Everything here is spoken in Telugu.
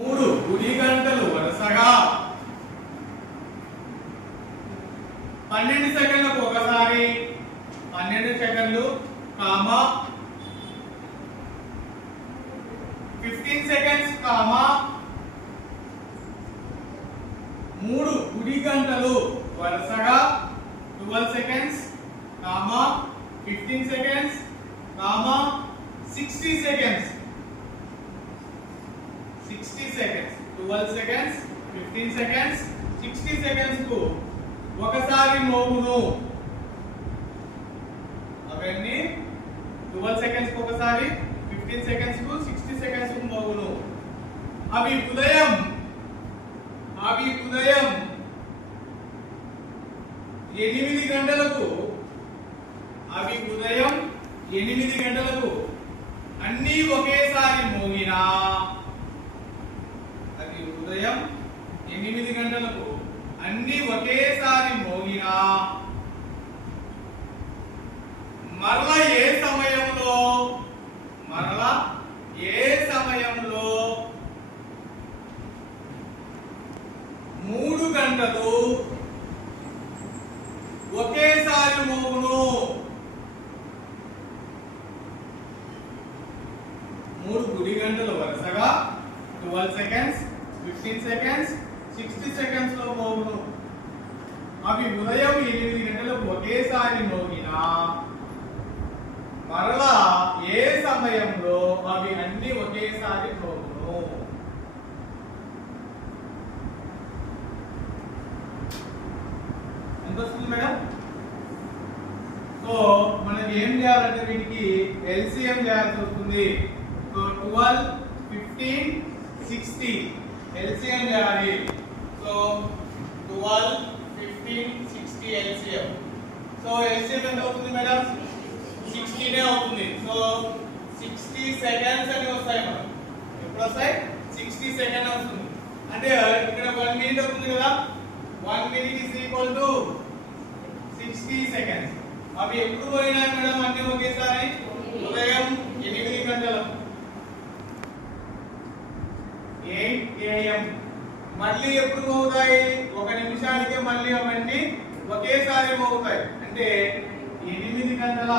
3 గుడి గంటలు వరుసగా 12 సెకండ్లకు ఒకసారి 12 సెకండ్లు కామా 15 సెకండ్స్ కామా 3 గుడి గంటలు వరుసగా 12 seconds comma 15 seconds comma 60 seconds 60 seconds 12 seconds 15 seconds 60 seconds కు ఒకసారి మోగును. అవన్నీ 12 సెకండ్స్ కు ఒకసారి 15 సెకండ్స్ కు 60 సెకండ్స్ కు మోగును. అవి ఉదయం 8 గంటలకు అన్నీ ఒకేసారి మోగినా ఉదయం 8 గంటలకు అన్ని ఒకేసారి మోగినా మరలా ఏ సమయంలో 3 గంటలు ఒకేసారి మోగును. 3 గుడి గంటలు వరుసగా 12 సెకండ్స్ 15 సెకండ్స్ 60 సెకండ్స్ లో మోగును. అవి ఉదయం 8 గంటలకు ఒకేసారి మోగినా మరలా ఏ సమయంలో అవి అన్ని ఒకేసారి మోగును. ఎంత వస్తుంది మేడం? సో మనకి ఏం చేయాలంటే వీటికి ఎల్సిఎం చేయాల్సి వస్తుంది. సో 12 15 60 ఎల్సిఎం చేయాలి. So 12 15 60 LCM. సో ఎల్సిఎం ఎంత అవుతుంది మేడం? 60 నే అవుతుంది. సో 60 సెకండ్స్ అని వస్తాయి మనం. ఎప్పుడు వస్తాయి? 60 సెకండ్ వస్తుంది. అంటే ఇక్కడ 1 మినిట్ అవుతుంది కదా. 1 minute is equal to 60 seconds. అవి ఎప్పుడు పోయినా మేడం అన్ని ఒకేసారి ఉదయం 8 గంటలకు 8 AM. మళ్ళీ ఎప్పుడు మోగుతాయి? 1 నిమిషానికే మళ్ళీ అవన్నీ ఒకేసారి మోగుతాయి. అంటే 8 గంటల